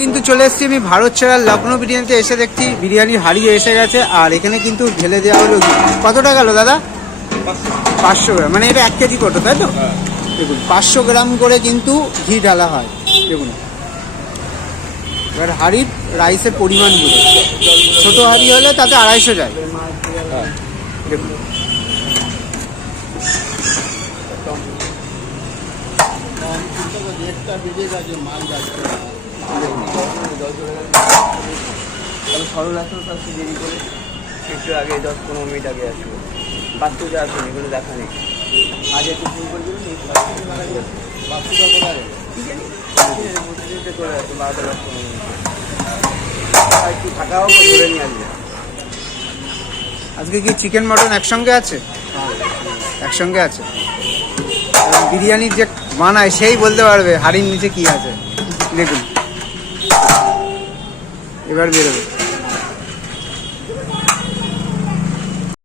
কিন্তু চলে এসেছি আমি ভারত ছাড়া লখনৌ বিরিয়ানিতে। এসে দেখছি বিরিয়ানির হাড়ি এসে গেছে, আর এখানে কিন্তু ঢেলে দেওয়া হলো ঘি। কত টাকা গেল দাদা? 500 গ্রাম, মানে এটা 1 কেজি কত, তাই তো? দেখুন 500 গ্রাম করে কিন্তু ঘি ঢালা হয়। দেখুন এবার হাড়ির রাইসের পরিমাণ বুঝে, ছোটো হাড়ি হলে তাতে 250 যায়। দেখুন সরল আসলে আসতে দেরি করে একটু আগে 10-15 মিনিট আগে আসবো, বাচ্চা আসেনি, কোনো দেখা নেই। আগে একটু ফোন করে দিল, বাচ্চা করে চলে আসবে 12-15 মিনিট। একটু থাকা হোক, ধরে নিয়ে আসবে। আজকে কি চিকেন মটন একসঙ্গে আছে? একসঙ্গে আছে। বিরিয়ানির যে বানায় সেই বলতে পারবে হাড়ির নিচে কি আছে। দেখুন এবার বেরোবে।